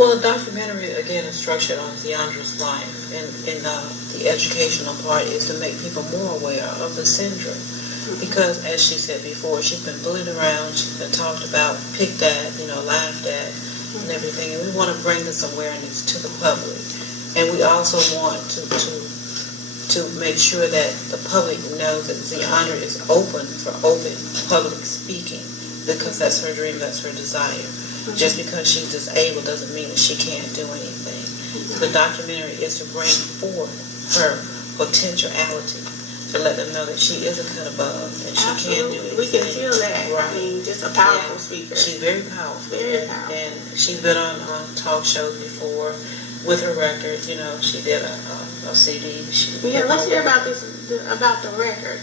Well, the documentary, again, is structured on Deandra's life, and the educational part is to make people more aware of the syndrome. Because, as she said before, she's been bullied around, she's been talked about, picked at, laughed at, and everything. And we want to bring this awareness to the public. And we also want to make sure that the public knows that Deandra is open for open public speaking, because that's her dream, that's her desire. Just because she's disabled doesn't mean that she can't do anything. The documentary is to bring forth her potentiality, to let them know that she is a cut above and she can do anything. We can feel that. Right. I mean, just a powerful speaker. She's very powerful. Very powerful. And she's been on talk shows before with her record. She did a CD. Let's hear about the record,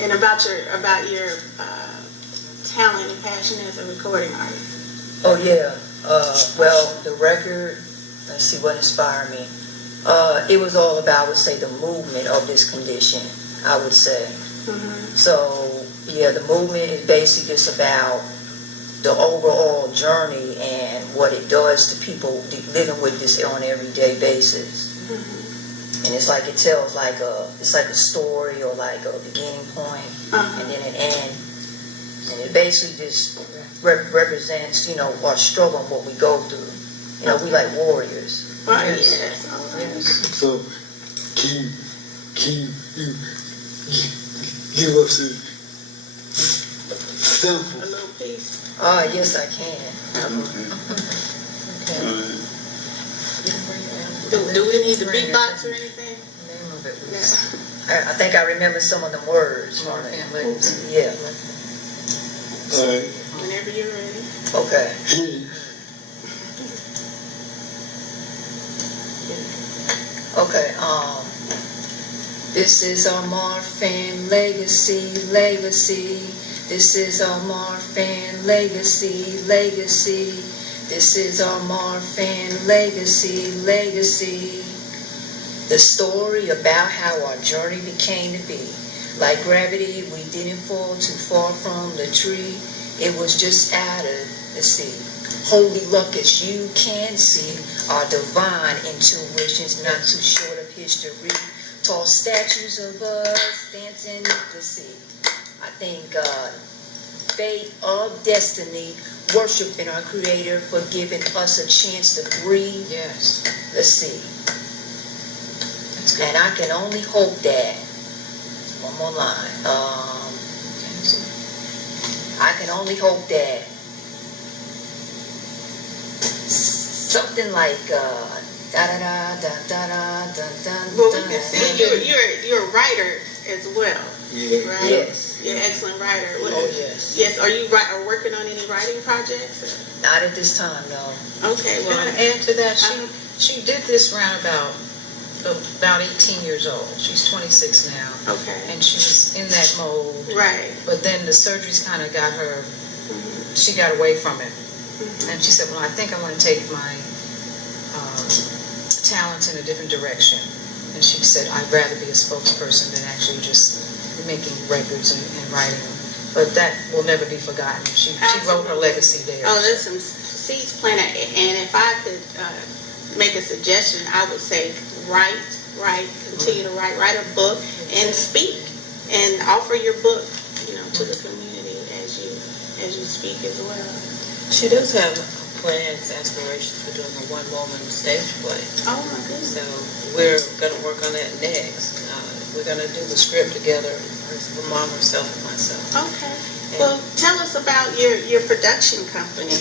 and about your talent and passion as a recording artist. Oh yeah. Well, the record. Let's see what inspired me. It was all about, I would say, the movement of this condition, I would say. Mm-hmm. So, yeah, the movement is basically just about the overall journey and what it does to people living with this on an everyday basis. Mm-hmm. And it's like it tells it's like a story or like a beginning point, and then an end. And it basically just represents, our struggle and what we go through. We like warriors. Right. Yes. So, can you give us a sample? A little piece. Yes, I can. Okay. Do we need the beatbox or anything? I think I remember some of the words. Yeah. All right. Whenever you're ready. Okay. Okay, this is our Marfan legacy. This is our Marfan legacy. This is our Marfan legacy. The story about how our journey became to be. Like gravity, we didn't fall too far from the tree. It was just out of the sea. Holy luck, as you can see, our divine intuitions, not too short of history. Tall statues of us dancing in the sea. I think fate of destiny, worshiping our Creator for giving us a chance to breathe. Yes. Let's see. And I can only hope that, one more line, I can only hope that something like da da da da da da da da. Well, we can see you're a writer as well. Yeah. Right? Yes. You're an excellent writer. Yes. Yes. Are you working on any writing projects? Or? Not at this time, no. Okay. Well, Can I add to that? She did this round about 18 years old. She's 26 now. Okay. And she was in that mode. Right. But then the surgeries kind of got her, she got away from it. And she said, well, I think I want to take my talents in a different direction. And she said, I'd rather be a spokesperson than actually just making records and writing them. But that will never be forgotten. She wrote her legacy there. Oh, there's some seeds planted. And if I could make a suggestion, I would say write, continue to write a book and speak and offer your book, to the community as you speak as well. She does have plans, aspirations for doing a one-woman stage play. Oh my goodness. So we're going to work on that next. We're going to do the script together, her mom, herself, and myself. Okay. Well, tell us about your production company.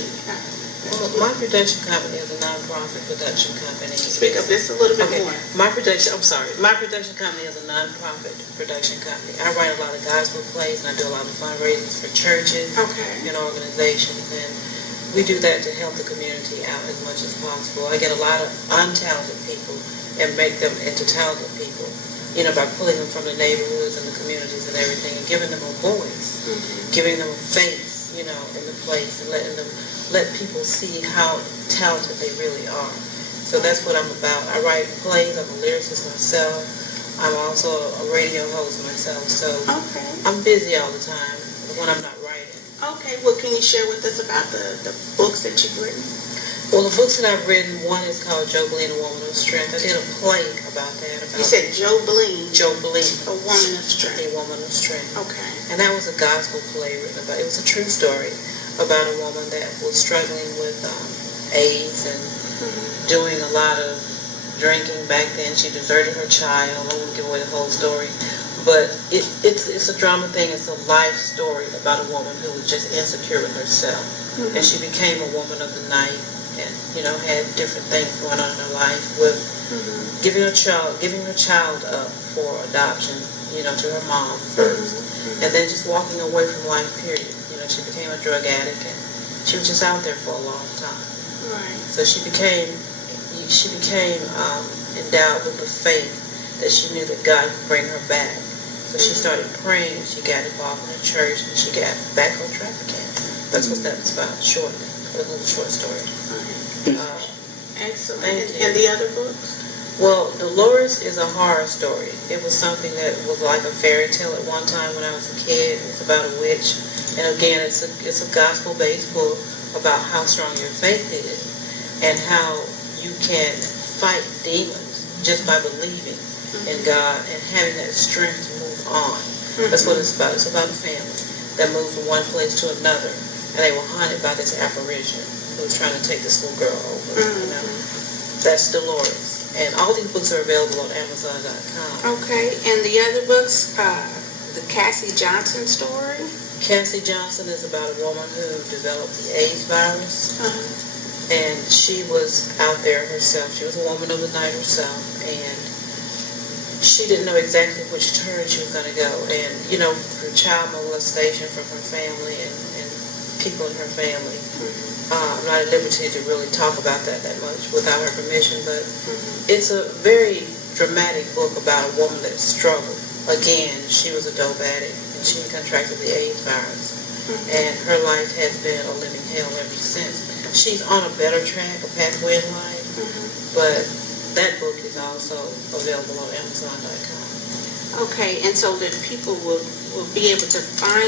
Well, my production company is a non-profit production company. Speak up just a little bit more. My production company is a non-profit production company. I write a lot of gospel plays and I do a lot of fundraisers for churches and organizations, and we do that to help the community out as much as possible. I get a lot of untalented people and make them into talented people, by pulling them from the neighborhoods and the communities and everything and giving them a voice, giving them a face, in the place, and let people see how talented they really are. So that's what I'm about. I write plays. I'm a lyricist myself. I'm also a radio host myself. So I'm busy all the time when I'm not writing. Okay. Well, can you share with us about the books that you've written? Well, the books that I've written, one is called Joe Bleen, A Woman of Strength. I did a play about that. You said Joe Bleen. Joe Bleen. A Woman of Strength. A Woman of Strength. Okay. And that was a gospel play written about, it was a true story about a woman that was struggling with AIDS and doing a lot of drinking back then. She deserted her child. I won't give away the whole story. But it's a drama thing. It's a life story about a woman who was just insecure with herself. And she became a woman of the night and, had different things going on in her life with giving her child up for adoption, to her mom first. And then just walking away from life, period. She became a drug addict and she was just out there for a long time. Right. So she became endowed with the faith that she knew that God could bring her back. So she started praying, she got involved in the church, and she got back on track again. That's what that's about, a little short story. Excellent. Thank you. And the other books? Well, Dolores is a horror story. It was something that was like a fairy tale at one time when I was a kid. It's about a witch. And again, it's a gospel-based book about how strong your faith is and how you can fight demons just by believing in God and having that strength to move on. That's what it's about. It's about a family that moved from one place to another, and they were haunted by this apparition who was trying to take this little girl over. That's Dolores. And all these books are available on Amazon.com. Okay. And the other books, the Cassie Johnson story? Cassie Johnson is about a woman who developed the AIDS virus. And she was out there herself. She was a woman of the night herself. And she didn't know exactly which turn she was going to go. And, through child molestation from her family and people in her family, I'm not at liberty to really talk about that much without her permission, but it's a very dramatic book about a woman that struggled. Again, she was a dope addict, and she contracted the AIDS virus. And her life has been a living hell ever since. She's on a better track, a pathway in life, but that book is also available on Amazon.com. Okay, and so that people will be able to find